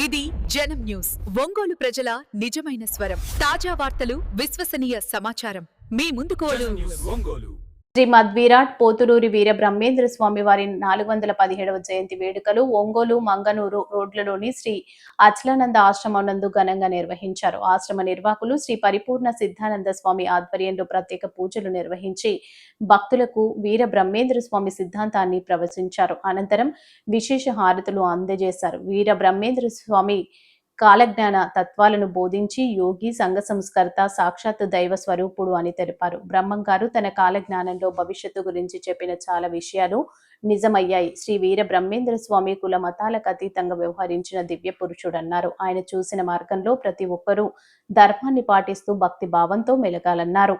ఇది జనం న్యూస్. ఒంగోలు ప్రజల నిజమైన స్వరం. తాజా వార్తలు, విశ్వసనీయ సమాచారం మీ ముందుకు ఒంగోలు. శ్రీమద్ విరాట్ పోతులూరి వీర బ్రహ్మేంద్ర స్వామి వారి 417వ జయంతి వేడుకలు ఒంగోలు మంగనూరు రోడ్లలోని శ్రీ అచలానంద ఆశ్రమం నందు ఘనంగా నిర్వహించారు. ఆశ్రమ నిర్వాహకులు శ్రీ పరిపూర్ణ సిద్ధానంద స్వామి ఆధ్వర్యంలో ప్రత్యేక పూజలు నిర్వహించి భక్తులకు వీర బ్రహ్మేంద్ర స్వామి సిద్ధాంతాన్ని ప్రవచించారు. అనంతరం విశేష హారతులు అందజేశారు. వీర బ్రహ్మేంద్ర స్వామి కాలజ్ఞాన తత్వాలను బోధించి యోగి, సంఘ సంస్కర్త, సాక్షాత్ దైవ స్వరూపుడు అని తెలిపారు. బ్రహ్మంగారు తన కాలజ్ఞానంలో భవిష్యత్తు గురించి చెప్పిన చాలా విషయాలు నిజమయ్యాయి. శ్రీ వీర బ్రహ్మేంద్ర స్వామి కుల మతాలకు అతీతంగా వ్యవహరించిన దివ్య పురుషుడన్నారు. ఆయన చూసిన మార్గంలో ప్రతి ఒక్కరూ ధర్మాన్ని పాటిస్తూ భక్తి భావంతో మెలగాలన్నారు.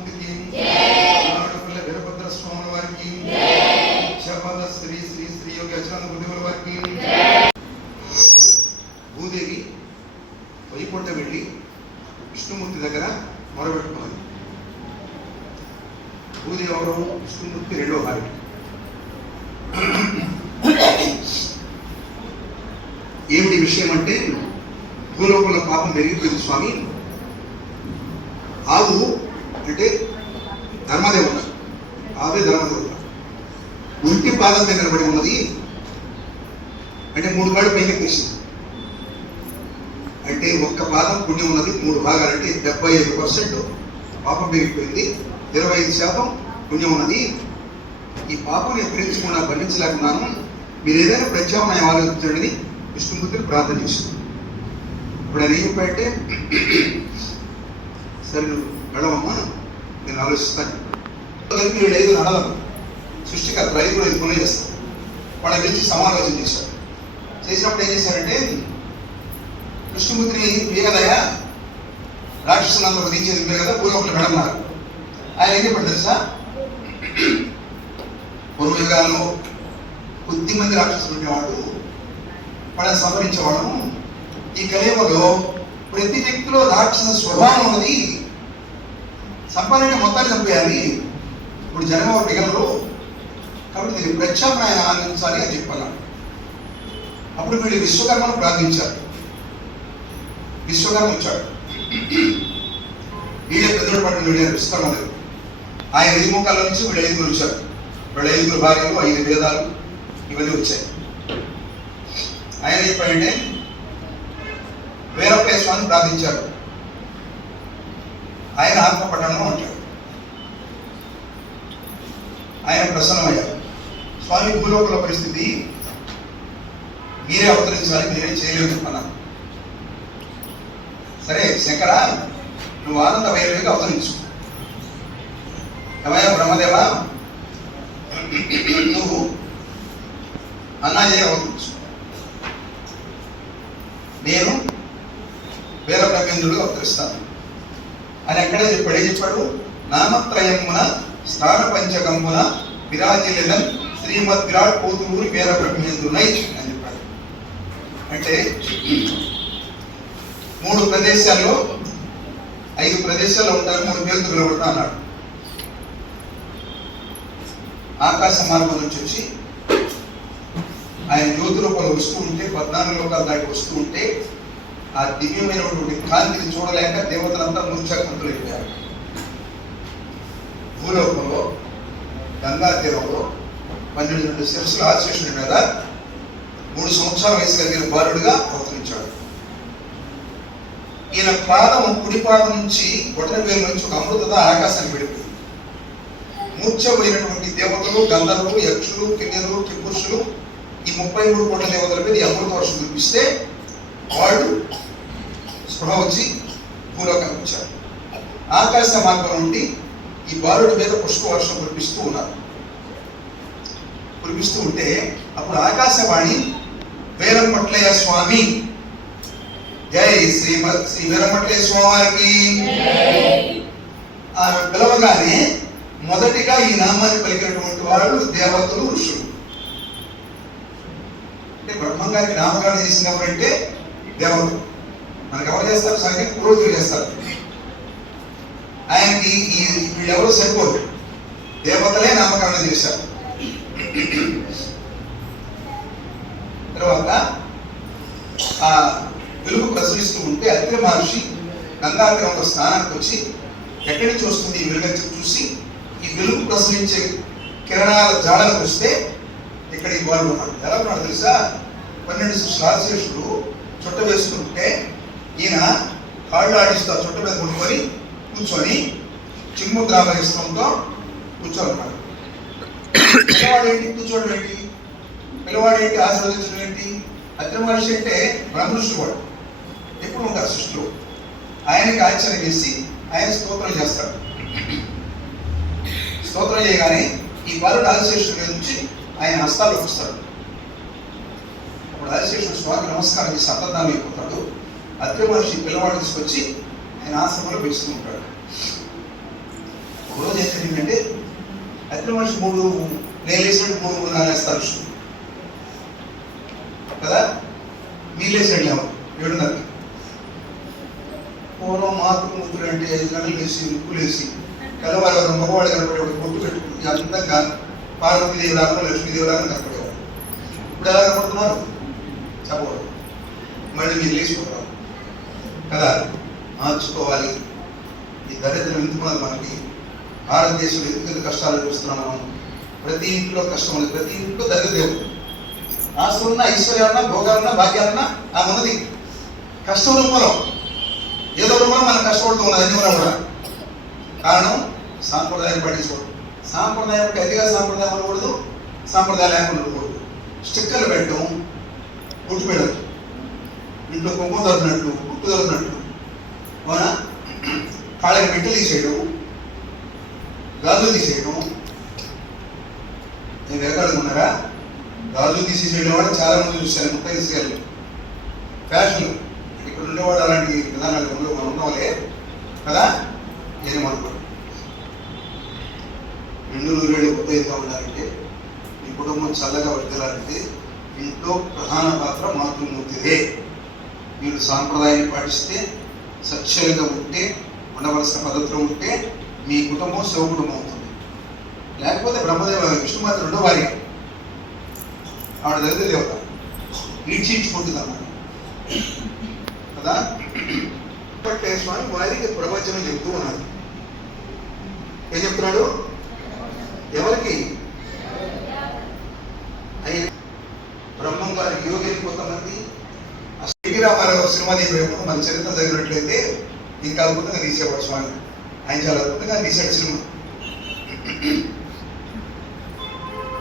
దక్షిణామూర్తికి, ఆవిడపల్లి వీరభద్ర స్వామి వారికి, శబద శ్రీ శ్రీ శ్రీ యోగి అచలానంద గురుదేవుల వారికి. భూదేవి వైకుంఠ వెళ్ళి విష్ణుమూర్తి దగ్గర మొరబెట్టుకున్నది. భూదేవి ఎవరు? విష్ణుమూర్తి రెండో భార్య. ఏమిటి విషయం అంటే, భూలోకంలో పాపం పెరిగిపోయింది స్వామి. ఆవు అంటే ధర్మదేవత, ఆవే ధర్మదేవత. ఒంటి పాదం మీద నిలబడి ఉన్నది అంటే 3 కాళ్ళు పైకి తీసింది అంటే ఒక్క పాదం పుణ్యం ఉన్నది. 3 భాగాలంటే 75% పాపం పెరిగిపోయింది, 25% పుణ్యం ఉన్నది. ఈ పాపం నేను ప్రేమించకుండా భరించలేకున్నాను, మీరు ఏదైనా ప్రత్యామ్నాయం ఆలోచించండి విష్ణుమూర్తిని ప్రార్థన చేశాను. ఇప్పుడు ఆయన ఏం చెప్పాడంటే, సరే నువ్వు వెళ్ళవమ్మా, నేను ఆలోచిస్తాను. వీళ్ళు 5 నడలను సృష్టికర్త 5 పనులు చేస్తారు. వాళ్ళ గురించి సమాలోచన చేశారు. చేసినప్పుడు ఏం చేశారంటే, విష్ణుమూర్తిని ఏ కదయా రాక్షసులందరూ వధించేది మీరు కదా, భూలోకంలో పెడన్నారు. ఆయన ఏం చెప్పాడు తెలుసా, పూర్వయుగాల్లో కొద్ది మంది రాక్షసులు ఉండేవాడు, వాళ్ళని సంహరించేవాడు. ఈ కలియుగంలో ప్రతి వ్యక్తిలో రాక్షస స్వభావం ఉన్నది, సంపాదన మొత్తాన్ని చంపేయాలి, ఇప్పుడు జన్మ మిగలరు, కాబట్టి దీన్ని ప్రత్యామ్నాయం ఆలోచించాలి అని చెప్పాలి. అప్పుడు వీళ్ళు విశ్వకర్మను ప్రార్థించారు. విశ్వకర్మ వచ్చాడు, వీళ్ళే పెద్దోడు పట్టిన వీళ్ళే విశ్వకర్మ దగ్గర. ఆయన 5 ముఖాల నుంచి వీళ్ళు 5 వచ్చారు. వీళ్ళ 5 భార్యలు, 5 వేదాలు ఇవన్నీ వచ్చాయి. ఆయన చెప్పాడంటే, వీరప్పయ్య స్వామిని ప్రార్థించారు. ఆయన ఆత్మపట్టణంలో ఉంటాడు. ఆయన ప్రసన్నమయ్యారు. స్వామి, భూలోకంలో పరిస్థితి మీరే అవతరించాలి, మీరే చేయలేము చెప్పన్నాను. సరే శంకర, నువ్వు ఆనంద వైరవిగా అవతరించు. ఏమయ్యా బ్రహ్మదేవ, నువ్వు అన్నాజయ అవతరించు, నేను వీర బ్రహ్మేంద్రుడు అవతరిస్తాను అని ఎక్కడే చెప్పాడు. ఏం చెప్పాడు? నామత్రయమున స్నాన పంచకమున విరాజిల్లెదన్ శ్రీమద్ విరాట్ పోతులూరి వీర బ్రహ్మేంద్రునై అని చెప్పాడు. అంటే 3 ప్రదేశాల్లో 5 ప్రదేశాల్లో ఉంటారు, 3 పేర్లు పిలువబడతా అన్నాడు. ఆకాశ మార్గం నుంచి వచ్చి ఆయన జ్యోతి రూపంలో వస్తూ ఉంటే, 14 లోకాల దాటి వస్తూ ఉంటే, ఆ దివ్యమైనటువంటి కాంతిని చూడలేక దేవతలంతా మూర్ఛాకంతులైపోయారు. భూలోకంలో గంగా తీరంలో 12 శిరస్సుల ఆశేషుడి మీద 3 సంవత్సరాల వయసు కలిగిన బాలుడిగా అవతరించాడు. ఈయన పాదం, కుడి పాదం నుంచి బొటన వేలు నుంచి ఒక అమృతత ఆకాశాన్ని విడిపోయింది. మూర్ఛపోయినటువంటి దేవతలు, గంధర్వులు, యక్షులు, కిన్నెరులు, కింపురుషులు, ఈ 33 కోట్ల దేవతల మీద ఈ అమృత వర్షం కురిపిస్తే వాళ్ళు స్పృహ వచ్చి భూలోకానికి వచ్చారు. ఆకాశ మార్గం నుండి ఈ బాలుడి మీద పుష్ప వర్షం కురిపిస్తూ ఉన్నారు. కురిపిస్తూ ఉంటే అప్పుడు ఆకాశవాణి, వీరమట్లయ్య స్వామి జై శ్రీ వీరమట్లయ్య స్వామి వారికి పిలవగానే మొదటిగా ఈ నామాన్ని పలికినటువంటి వాళ్ళు దేవతలు, ఋషులు. అంటే బ్రహ్మంగారికి నామకరణం చేసినప్పుడంటే దేవతలు. మనకు ఎవరు చేస్తారు? సరిగ్గా పురోహితులు చేస్తారు. ఆయనకి వీళ్ళెవరూ సరిపోదు, దేవతలే నామకరణం చేశారు. తర్వాత ఆ వెలుగు ప్రసరిస్తూ ఉంటే అత్రి మహర్షి గంగాతీరంలో స్నానానికి వచ్చి ఎక్కడి నుంచి వస్తుంది ఈ వెలుగు చూసి, ఈ వెలుగు ప్రసరించే కిరణాల జాడలకు వస్తే ఇక్కడ ఈ బాలు ఉన్నాడు. ఎలా ఉన్నాడు తెలుసా? 12 శ్రాశేషుడు చుట్ట వేసుకుంటే ఈయన కాళ్ళు ఆడిస్తూ చుట్ట మీద కొనుక్కొని కూర్చొని చిమ్ము ద్రావహిస్తంతో కూర్చోనున్నాడు. పిల్లవాడేంటి కూర్చోవడం ఏంటి? పిల్లవాడేంటి ఆశీర్వదించడం ఏంటి? అత్రి మహర్షి అంటే బ్రహ్మఋషి వాడు, ఎప్పుడు ఉంటారు సృష్టిలో. ఆయనకి ఆశ్చర్యం చేసి ఆయన స్తోత్రం చేస్తాడు. స్తోత్రం చేయగానే ఈ బాలుడు ఆదిశేషుడి నుంచి ఆయన హస్తాల్లోకి వస్తాడు. అప్పుడు ఆదిశేషుడు స్వామి నమస్కారం చేసి అంతర్ధానం అయిపోతాడు. అత్రి మహర్షి పిల్లవాడు తీసుకొచ్చి ఆయన ఆశ్రమంలో పెంచుతూ ఉంటాడు. ఏంటంటే అతని మనిషి 3 నేను లేచినట్టు 3 4 వేస్తారు కదా. మీరు లేచాడు లేవు 7:30. పూర్వం మాతృ ముద్దులు అంటే 5 గంటలు వేసి ఉప్పులేసి తెల్లవారు మగవాడు కనపడేవాడు బొట్టు పెట్టుకుని అందంగా పార్వతీదేవి లాగా లక్ష్మీదేవి లాగా కనపడేవాడు. ఇప్పుడు ఎలా కనపడుతున్నారు చెప్పకూడదు, మళ్ళీ మీరు లేచిపోతారు కదా. మార్చుకోవాలి. ఈ దరిద్రం ఎందుకున్నది మనకి. భారతదేశంలో ఎందుకు కష్టాలు చూస్తున్నాం మనం. ప్రతి ఇంట్లో కష్టం ఉంది, ప్రతి ఇంట్లో దరిద్రం. ఆస్తులున్నా ఐశ్వర్యాలన్నా భోగాలన్నా భాగ్యాలన్నా ఆ ఉన్నది కష్టం రూపంలో, ఏదో రూపంలో మనం కష్టపడుతూ ఉన్నది అన్ని కూడా. కారణం సాంప్రదాయాన్ని పట్టించుకోవడం. సాంప్రదాయం అంటే అతిగా సాంప్రదాయం అనకూడదు, సాంప్రదాయం లేకుండా ఉండకూడదు. స్టిక్కర్లు పెట్టడం, గుట్టు పెట్టడం, ఇంట్లో కుంకుమ దొరికినట్టు గుట్టు దొరికినట్టు అవునా, కాళ్ళకి మెట్టలు తీసేయడం, గాజులు తీసేయడం. నేను ఎక్కడున్నారా గాజులు తీసేయడం వాడు చాలా మంది చూశాను. ముప్పై తీసుకెళ్ళి ఫ్యాషన్ ఇక్కడ ఉండేవాడు అలాంటి విధానాలు ఉండవలే కదా. నేను అనుకోండి 2 ఉత్తేజంగా ఉండాలంటే, మీ కుటుంబం చల్లగా వర్తిల్లాలంటే ఇంట్లో ప్రధాన పాత్ర మాతృమూర్తిదే. మీరు సాంప్రదాయాన్ని పాటిస్తే, సత్యంగా ఉంటే, ఉండవలసిన పద్ధతిలో ఉంటే మీ కుటుంబం శివ కుటుంబం అవుతుంది. లేకపోతే బ్రహ్మదేవ విష్ణుమాత 2వ వారి ఆవిడ దరిద్ర దేవత ఈడ్చించుకుంటుంది అన్నమాట కదా. స్వామి వారికి ప్రవచనం చెప్తూ ఉన్నారు. ఏం చెప్తున్నాడు? ఎవరికి? బ్రహ్మం గారి యోగిని కొంతమంది శ్రీరామారావు శ్రీమదేవి మన చరిత్ర చదివినట్లయితే ఇంకా అద్భుతంగా తీసేవాడు స్వామి. ఆయన చాలా అద్భుతంగా తీశాడు సినిమా.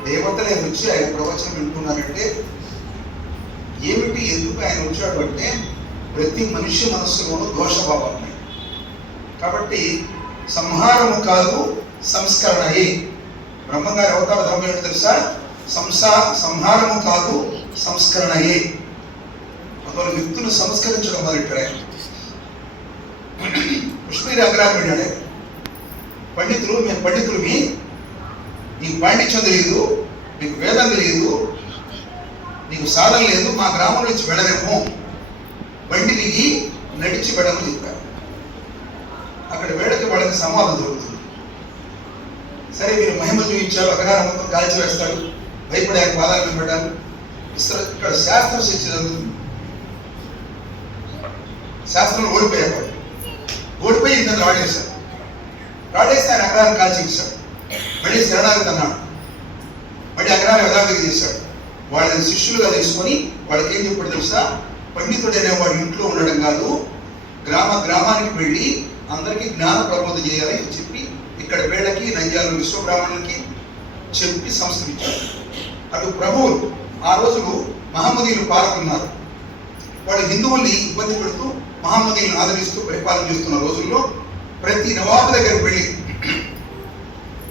దేవతలే వచ్చి ఆయన ప్రవచనం వింటున్నారంటే ఏమిటి, ఎందుకు ఆయన వచ్చాడు అంటే ప్రతి మనిషి మనస్సులోనూ దోషభావాలు ఉన్నాయి కాబట్టి సంహారము కాదు సంస్కరణయే. బ్రహ్మంగారి అవతార ధర్మం ఏంటో తెలుసా? సంహారము కాదు సంస్కరణయే. అందువల్ల వ్యక్తులు సంస్కరించడం మొదలెట్టాడు ఆయన. కృష్ణుడి అగ్రహారం వెళ్ళాడు. మేము పండితులు, నీకు పాండిత్యం తెలియదు, నీకు వేదం తెలియదు, నీకు సాధన లేదు, మా గ్రామం నుంచి వెళ్ళలేము, బండి దిగి నడిచి వెళ్ళమని చెప్పారు. అక్కడ వేడకి వాళ్ళకి సమాధానం దొరుకుతుంది. సరే మీరు మహిమ చూపించారు, అగ్రహారం మొత్తం కాల్చి వేస్తాడు, భయపడే ఆయన పాదాలు నిలబడ్డారు. ఇక్కడ శాస్త్రం శిక్ష జరుగుతుంది. శాస్త్రంలో ఓడిపోయాడు. ఓడిపోయి ఇంత రాడేశాడు. రాడేస్తే ఆయన అగ్రహారం కాల్చి ఇచ్చాడు. మళ్ళీ శరణాగతి అన్నాడు. మళ్ళీ అగ్రహారం యథావిధిగా చేశాడు. వాళ్ళని శిష్యులుగా తీసుకొని వాళ్ళకి ఏం చెప్పాడు తెలుసా? పండితుడైన వాడు ఇంట్లో ఉండడం కాదు, గ్రామానికి వెళ్ళి అందరికీ జ్ఞాన ప్రబోధ చేయాలని చెప్పి ఇక్కడ వేళకి నంద్యాల విశ్వబ్రాహ్మణులకి చెప్పి సంస్కరించాడు. అటు ప్రభువులు ఆ రోజులు మహమ్మదీయులు పాలకున్నారు. వాళ్ళు హిందువుల్ని ఇబ్బంది పెడుతూ మహమ్మదీయులను ఆదరిస్తూ పరిపాలన చేస్తున్న రోజుల్లో ప్రతి నవాబు దగ్గరికి వెళ్ళి,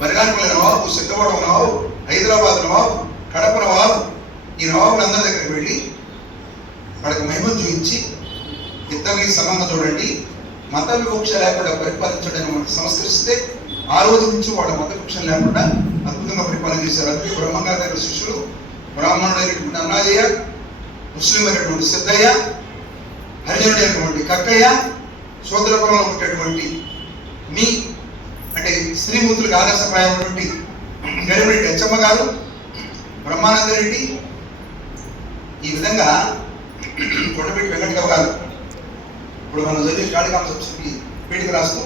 బరిగానిపల్లి నవాబు, సిద్ధవాడ నవాబు, హైదరాబాద్ నవాబు, కడప నవాబు, ఈ నవాబులందరి దగ్గరికి వెళ్ళి వాళ్ళకి మహిమను చూపించి ఇద్దరిని సమంగా చూడండి, మత వివక్ష లేకుండా పరిపాలించడానికి సంస్కరిస్తే ఆ రోజు నుంచి వాళ్ళ మత వివక్ష లేకుండా అద్భుతంగా పరిపాలన చేశారు. అందుకే బ్రహ్మంగారి దగ్గర శిష్యులు బ్రాహ్మణుడైనటువంటి అన్నాజయ్య, ముస్లిం అయినటువంటి సిద్ధయ్య, హరిజనుడైనటువంటి కక్కయ్య, సోదరపురంలో పుట్టేటువంటి మీ అంటే శ్రీమూర్తులకు ఆదర్శప్రాయమైనటువంటి గరిమిరెడ్డి అచ్చమ్మ గారు, బ్రహ్మానంద రెడ్డి, ఈ విధంగా కొండపేటి వెంకటరావు గారు. ఇప్పుడు మనం చదివి కాళికాంశ పీఠిక రాస్తూ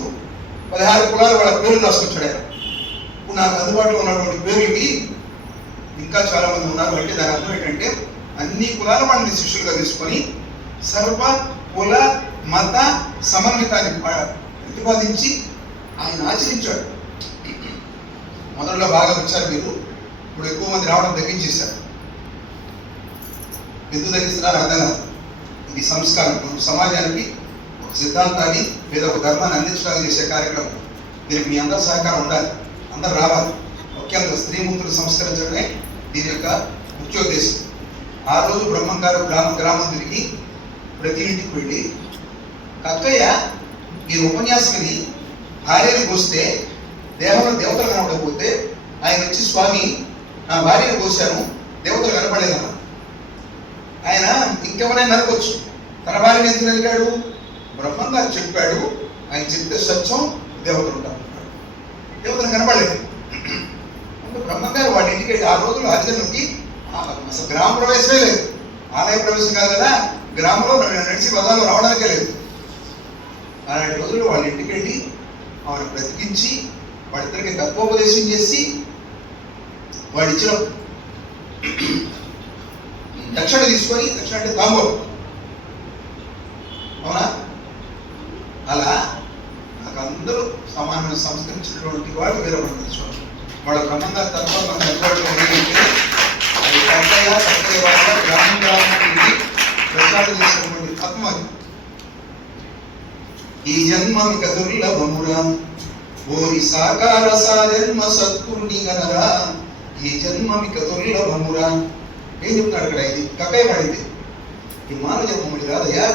16 కులాలు వాళ్ళ పేర్లు రాసుకొచ్చాడు ఆయన. ఇప్పుడు నాకు అందుబాటులో ఉన్నటువంటి పేర్లకి ఇంకా చాలా మంది ఉన్నారు. అంటే దాని అర్థం ఏంటంటే అన్ని కులాల వాళ్ళని శిష్యులుగా తీసుకొని సర్వ కుల మత సమన్వితాన్ని ప్రతిపాదించి ఆయన ఆచరించాడు. మొదట్లో బాగా వచ్చారు మీరు, ఇప్పుడు ఎక్కువ మంది రావడం తగ్గించేశారు. ఎందుకు తగ్గిస్తున్నారు అర్థం కాదు. ఇది సంస్కారం. సమాజానికి ఒక సిద్ధాంతాన్ని లేదా ఒక ధర్మాన్ని అందించడానికి చేసే కార్యక్రమం. దీనికి మీ అందరి సహకారం ఉండాలి, అందరు రావాలి. ముఖ్యంగా స్త్రీమూర్తులు సంస్కరించడమే దీని యొక్క ముఖ్య ఉద్దేశం. ఆ రోజు బ్రహ్మం గారు గ్రామం తిరిగి ప్రతి ఇంటికి వెళ్ళి కక్కయ్య ఈ ఉపన్యాసమిని భార్యని పోస్తే దేహంలో దేవతలు కనబడకపోతే ఆయన వచ్చి స్వామి నా భార్యను కోశాను దేవతలు కనపడలేదన్న. ఆయన ఇంకెవరైనా నరకొచ్చు, తన భార్యను ఎందుకు నరికాడు? బ్రహ్మం గారు చెప్పాడు, ఆయన చెప్తే సత్యం, దేవతలు ఉంటారు. దేవతలు కనపడలేదు. బ్రహ్మం గారు వాళ్ళ ఇంటికి వెళ్ళి ఆ రోజుల్లో హరిజనుడికి అసలు గ్రామ ప్రవేశమే లేదు, ఆలయ ప్రవేశం కాదు కదా, గ్రామంలో నడిచి పదాలు రావడానికే లేదు. అలాంటి రోజుల్లో వాళ్ళ ఇంటికి వెళ్ళి ఆవిడ బ్రతికించి వాళ్ళిద్దరికి తత్వోపదేశం చేసి వాడిచ్చిన దక్షిణ తీసుకొని, దక్షిణ అంటే తాంబూలం, అవునా? అలా నాకు అందరూ సమానమైన సంస్కరించినటువంటి వాడు వీరబ్రహ్మేంద్ర స్వామి. వాళ్ళ బ్రహ్మంగారి తత్వం మన నెట్వర్క్లో ఏంటంటే అది కట్టయ్య వాళ్ళ గ్రామం గ్రామానికి ప్రచారం చేసినటువంటి తత్వం అది. ఈ జన్మమిక దుర్లభమురా ఓరి సాకార సాజన్మ సత్పురుని గనరా, ఈ జన్మమిక దుర్లభమురా. ఏం చెప్తున్నాడు అక్కడ? ఇది కక్కయ్య పడింది, ఈ మానవ జన్మముడి కాదయ్యా.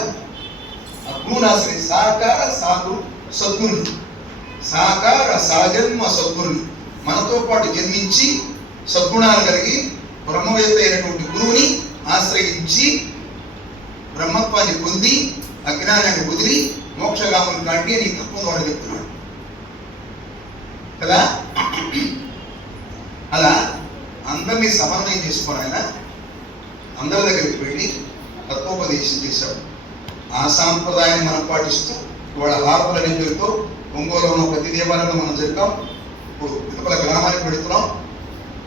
ఆ గురునాశ్రయి సాకార సాధు సద్గురుని, సాకార సాజన్మ సద్గురుని, మనతో పాటు జన్మించి సద్గుణాలు కలిగి బ్రహ్మవేత్త అయినటువంటి గురువుని ఆశ్రయించి బ్రహ్మత్వాన్ని పొంది అజ్ఞానాన్ని వదిలి మోక్షగాములు కాండి అని తత్వం వాడు చెప్తున్నాడు కదా. అలా అందరినీ సమన్వయం చేసుకొని ఆయన అందరి దగ్గరికి వెళ్ళి తత్వోపదేశం చేశాడు. ఆ సాంప్రదాయాన్ని మనం పాటిస్తూ ఇవాళ హారపుల పేరుతో ఒంగోలులో ఉన్న ప్రతి దేవాలయంలో మనం జరిపాం. ఇప్పుడు వినుపల గ్రామానికి వెళుతున్నాం,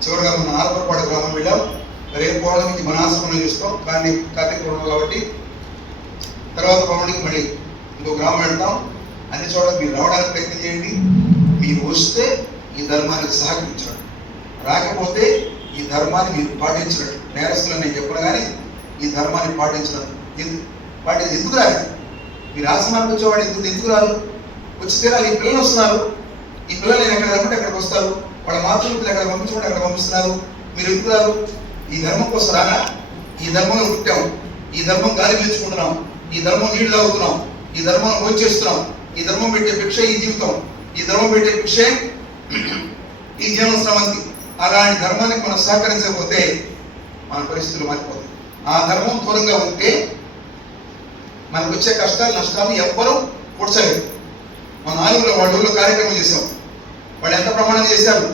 చివరిగా మన ఆలపరపాడు గ్రామం వెళ్ళాం, రేపు పౌర్ణమికి మన ఆశ్రమంలో చేస్తాం, కానీ కార్తీక పౌర్ణమి కాబట్టి తర్వాత పౌర్ణమికి మళ్ళీ ఇంకో గ్రామం వెళ్తాం. అన్ని చోట్ల మీరు రావడానికి ప్రయత్నం చేయండి. మీరు వస్తే ఈ ధర్మానికి సహకరించడం, రాకపోతే ఈ ధర్మాన్ని మీరు పాటించడం. నేరస్తులని నేను చెప్పను కానీ ఈ ధర్మాన్ని పాటించడం ఎందుకు రాదు? మీరు ఆశ్రమానికి వచ్చేవాడు ఎందుకు రాదు? వచ్చి తీరాలి. ఈ పిల్లలు వస్తున్నారు, ఈ పిల్లలు నేను ఎక్కడ రమ్మంటే అక్కడికి వస్తారు, వాళ్ళ మాతృమూర్తులు ఎక్కడ పంపించమంటే అక్కడ పంపిస్తున్నారు. మీరు ఎందుకు రాదు? ఈ ధర్మం కోసం రానా? ఈ ధర్మంలో పుట్టాం, ఈ ధర్మం గాలి పీల్చుకుంటున్నాం, ఈ ధర్మం నీళ్లు తాగుతున్నాం, ఈ ధర్మం భోంచేస్తున్నాం, ఈ ధర్మం పెట్టే భిక్ష ఈ జీవితం, ఈ ధర్మం పెట్టే భిక్షే ఈ జీవన స్రవంతి. అలాంటి ధర్మానికి మనం సహకరించకపోతే మన పరిస్థితులు మారిపోతాయి. ఆ ధర్మం దూరంగా ఉంటే మనకు వచ్చే కష్టాలు నష్టాలు ఎవ్వరూ కూర్చలేదు. మన ఆలుగులో వాళ్ళ ఊళ్ళో కార్యక్రమం చేశాం. వాళ్ళు ఎంత ప్రమాణం చేశారు?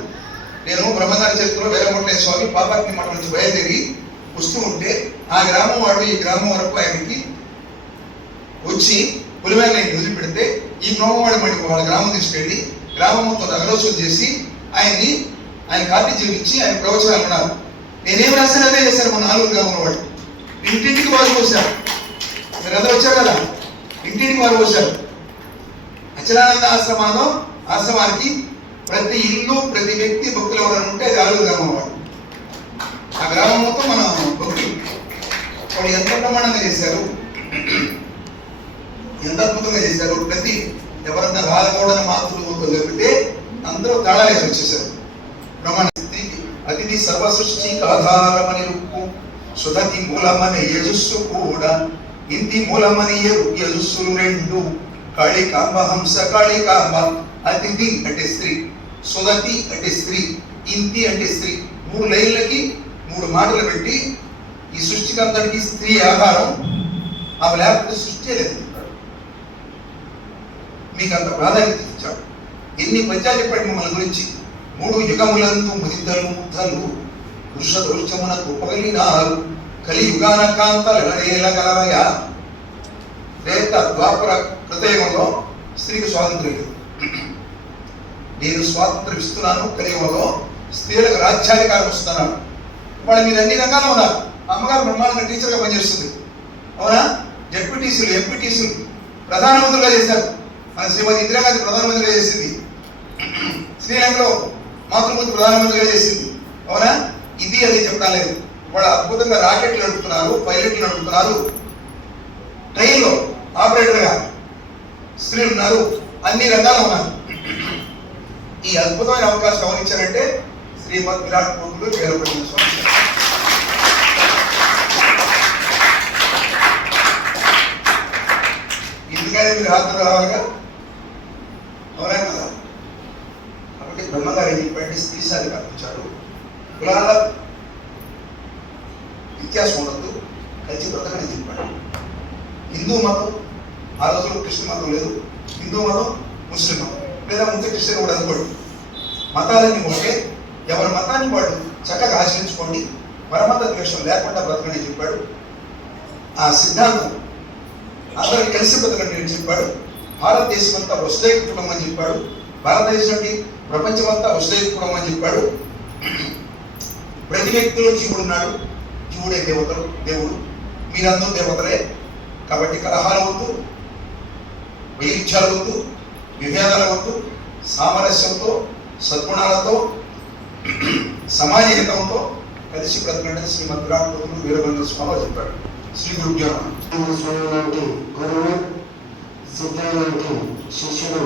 నేను బ్రహ్మగారి చరిత్రలో వేలకొట్లే స్వామి పాపాగ్ని మఠం నుంచి బయలుదేరి వస్తూ ఉంటే ఆ గ్రామం వాళ్ళు ఈ గ్రామం వరకు ఆయనకి వచ్చి పులివేలని వదిలిపెడితే ఈ గ్రామం వాడు మళ్ళీ వాళ్ళ గ్రామం తీసుకెళ్ళి గ్రామం మొత్తం నగరోత్సవం చేసి ఆయన కార్డు జీవించి ఆయన ప్రవచనాలు ఉన్నారు. నేనేం రాశాను అదే చేశారు మన ఆలుగు గ్రామం వాళ్ళు. ఇంటింటికి వాళ్ళు పోశారు. మీరు అందరూ వచ్చారు కదా, ఇంటింటికి వాళ్ళు పోశారు. అచలానంద ఆశ్రమానికి ప్రతి ఇల్లు ప్రతి వ్యక్తి భక్తులు ఎవరైనా ఉంటే అది ఆలుగు గ్రామం వాడు. ఆ గ్రామం మొత్తం మన భక్తులు. వాళ్ళు ఎంత ప్రమాణంగా చేశారు, ఎంత అద్భుతంగా చేశారు. ప్రతి ఎవరన్నా రాలకూడని మాతృమూర్తులు కలిపితే అందరూ తాళాలేసి వచ్చేసారు. బ్రహ్మాండ స్త్రీకి అతిథి సర్వసృష్టికి ఆధారమని రూపు సుధతి మూలమని యజస్సు కూడా ఇంటి మూలమని యజస్సులు రెండు కాళికాంబ హంస కాళికాంబ. అతిథి అంటే స్త్రీ, సుధతి అంటే స్త్రీ, ఇంటి అంటే స్త్రీ. 3 లైన్లకి 3 మాటలు పెట్టి ఈ సృష్టికి అందరికీ స్త్రీ ఆధారం, ఆమె లేకపోతే సృష్టి లేదు. మీకు అంత ప్రాధాన్యత ఇచ్చాడు. ఎన్ని పద్యాలు చెప్పాడు మిమ్మల్ని గురించి. 3 యుగములందు ముదిద్దలు ముద్దలు పురుష దౌర్చమునకు ఉపగలినారు కలియుగాన కాంతలగలరయ. త్రేత ద్వాపర కృతయుగంలో స్త్రీకి స్వాతంత్రం లేదు. నేను స్వాతంత్రం ఇస్తున్నాను, కలియుగంలో స్త్రీలకు రాజ్యాధికారం ఇస్తున్నాను. వాళ్ళు మీరు అన్ని రకాలు ఉన్నారు. అమ్మగారు బ్రహ్మాండంగా టీచర్గా పనిచేస్తుంది, అవునా? జెడ్పీటీసీలు, ఎంపీటీసీలు ప్రధానమంత్రులుగా చేశారు. మన శ్రీమతి ఇందిరాగాంధీ ప్రధానమంత్రిగా చేసింది, శ్రీలంకలో మాతృమూర్తి ప్రధానమంత్రిగా చేసింది, అవునా? ఇది అది చెప్పడం లేదు. వాళ్ళు అద్భుతంగా రాకెట్లు నడుపుతున్నారు, పైలట్లు నడుపుతున్నారు, ట్రైన్లో ఆపరేటర్గా స్త్రీలు ఉన్నారు, అన్ని రంగాలు ఉన్నారు. ఈ అద్భుతమైన అవకాశం గమనించారంటే శ్రీమద్ విరాట్ కోహ్లీ వేలకొట్టిన స్వామి. ఎందుకని మీరు హాజరు రావాలిగా, అవునా కదా? బ్రహ్మగారు ఏం చెప్పాడంటే స్త్రీశాది కల్పించాడు. కులాల వ్యత్యాసం ఉండద్దు, కలిసి బ్రతకని చెప్పాడు. హిందూ మతం, ఆ రోజుల్లో కృష్ణ మతం లేదు, హిందూ మతం ముస్లిం మతం, లేదా ముందు క్రిస్టియన్ కూడా అనుకోండి, మతాలన్నీ ఒకటే, ఎవరి మతాన్ని వాళ్ళు చక్కగా ఆచరించుకోండి, పరమత ద్వేషం లేకుండా బ్రతకని చెప్పాడు. ఆ సిద్ధాంతం అందరికి కలిసి బ్రతకండి అని చెప్పాడు. భారతదేశం అంతా వసుదైక కుటుంబం అని చెప్పాడు. భారతదేశం ప్రపంచం అంతా వసుదైక కుటుంబం అని చెప్పాడు. ప్రతి వ్యక్తిలో జీవుడు ఉన్నాడు, జీవుడే దేవుడు, మీరందరూ దేవతలే. కాబట్టి కలహాలు వద్దు, వైరుధ్యాలు వద్దు, విభేదాలు వద్దు, సామరస్యంతో సద్గుణాలతో సమాజ హితంతో కలిసి బ్రతకండి శ్రీమద్ విరాట్ పోతులూరి వీరబ్రహ్మేంద్ర స్వామి చెప్పాడు. శ్రీ గురుభ్యో నమః. సిద్ధయ్య లాంటి శిష్యుడు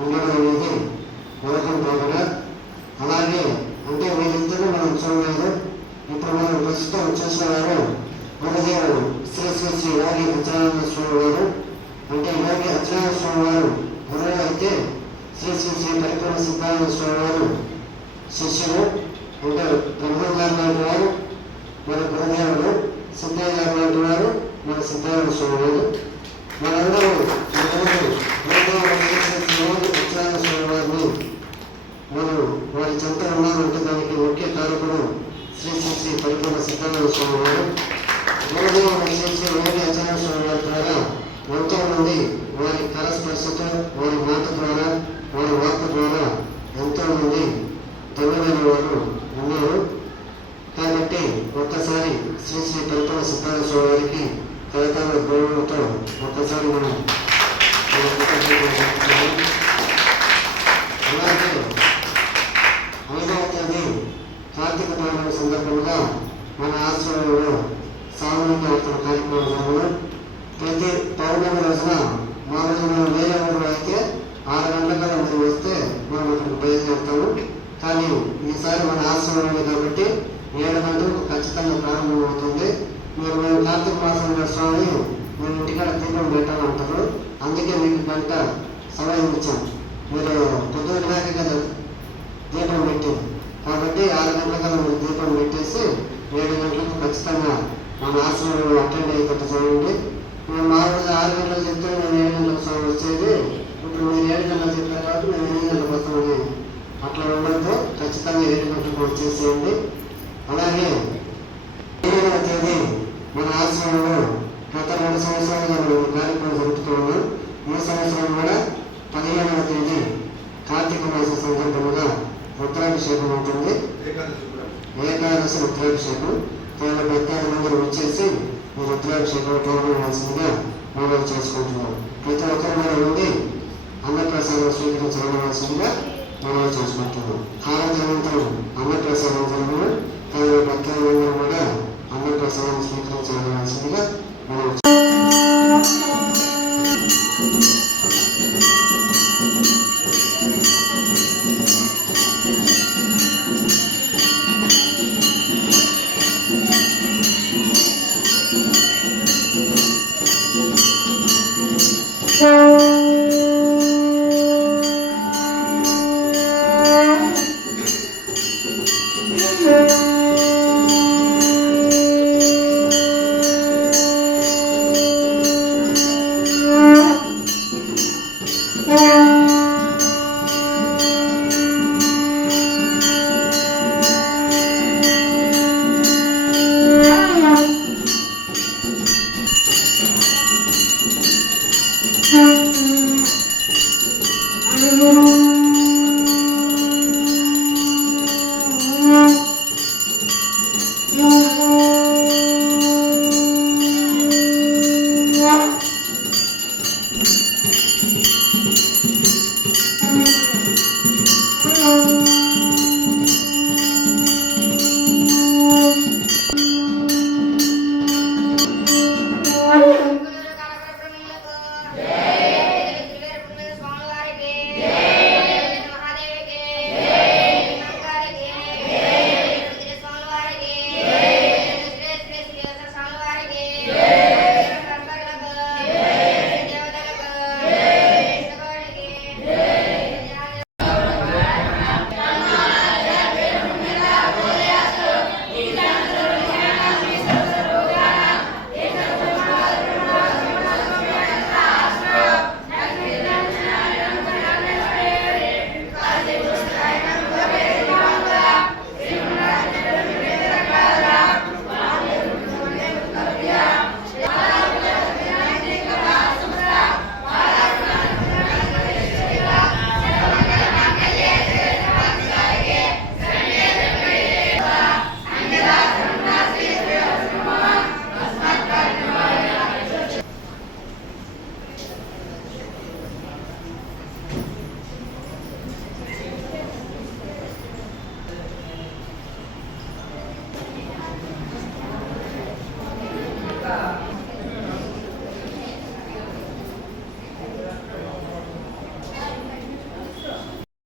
ఉండడం అనేది మనకం బాగుగా. అలాగే అంటే వీరిద్దరూ మనం చూడలేదు. ఇప్పుడు మనం ప్రస్తుతం చూసిన వారు గురుదేవుడు శ్రీ శ్రీ శ్రీ యోగి అచ్యుతానంద స్వామి వారు. అంటే యోగి అచ్యుతానంద స్వామి వారు గురువు అయితే శ్రీ శ్రీ శ్రీ పరిపూర్ణ సిద్ధానంద స్వామి వారు శిష్యుడు. అంటే బ్రహ్మం గారు లాంటి వారు మన గురుదేవుడు, సిద్ధయ్య గారు లాంటి వారు మన సిద్ధానంద స్వామి వారు. మనందరూ మనం వారి చెంత ఉన్నామంటే దానికి ముఖ్య కారకుడు శ్రీ శ్రీ శ్రీ పరిపూర్ణ సిద్ధానంద స్వామి వారు. గురుదేవుడు శ్రీ శ్రీ యోగి ఆచార్య స్వామి వారి ద్వారా ఎంతో మంది వారి కరస్పర్శతో, వారి మాట ద్వారా, వారి వార్త ద్వారా ఎంతో మంది తొమ్మిదైన వారు ఉన్నారు. కాబట్టి ఒక్కసారి శ్రీ శ్రీ పరిపూర్ణ సిద్ధానంద స్వామి వారికి కవితాల గౌరవంతో ఒక్కసారి మనం అలాగే 5వ తేదీ కార్తీక పౌర్ణమి సందర్భంగా మన ఆశ్రమంలో సామూహిక యాత్ర కార్యక్రమం జరుగును. ప్రతి పౌర్ణమి రోజున మామూలుగా మనం వేరే ఊరు అయితే 6 గంటల మీరు వస్తే మనం అక్కడికి బయలుదేరుతాము. కానీ ఈసారి మన ఆశ్రమంలో కాబట్టి 7 గంటలకు ఖచ్చితంగా ప్రారంభమవుతుంది. మేము కార్తీక మాసంలో స్వామి మేము ఇంటికాడ దీపం పెట్టాలంటారు. అందుకే మీకు గంట సమయం ఇచ్చాం. మీరు పొద్దున దాకా కదా దీపం పెట్టింది కాబట్టి 6 గంటల మీరు దీపం పెట్టేసి 7 గంటలకు ఖచ్చితంగా మన ఆశ్రమంలో అటెండ్ అయ్యేటట్టు చేయండి. మేము మామూలుగా 6 గంటలు చెప్తే మేము 7 గంటలకు స్వామి వచ్చేది. ఇప్పుడు మీరు 7 గంటలు చెప్పారు కాబట్టి మేము 8 గంటలకు వస్తామని అట్లా ఉండడంతో ఖచ్చితంగా 7 గంటలకు వచ్చేసేయండి. అలాగే 7వ తేదీ మన ఆశ్రమంలో గత 2 సంవత్సరాలుగా మనం కార్యక్రమం జరుపుతూ ఉన్నాం. ఈ సంవత్సరం కూడా 15వ తేదీ కార్తీక మాస సందర్భంగా రుద్రాభిషేకం ఉంటుంది. ఏకాదశి రుద్రాభిషేకం. కేవలం 15 మంది వచ్చేసి ఈ రుద్రాభిషేకం పాల్గొనవలసిందిగా మనం చేసుకుంటున్నాం. ప్రతి ఒక్కరు కూడా ఉండి అన్నప్రసాదం స్వీకరించవలసిందిగా మనం చేసుకుంటున్నాం. హారతి అనంతరం అన్నప్రసాదం జరుగును.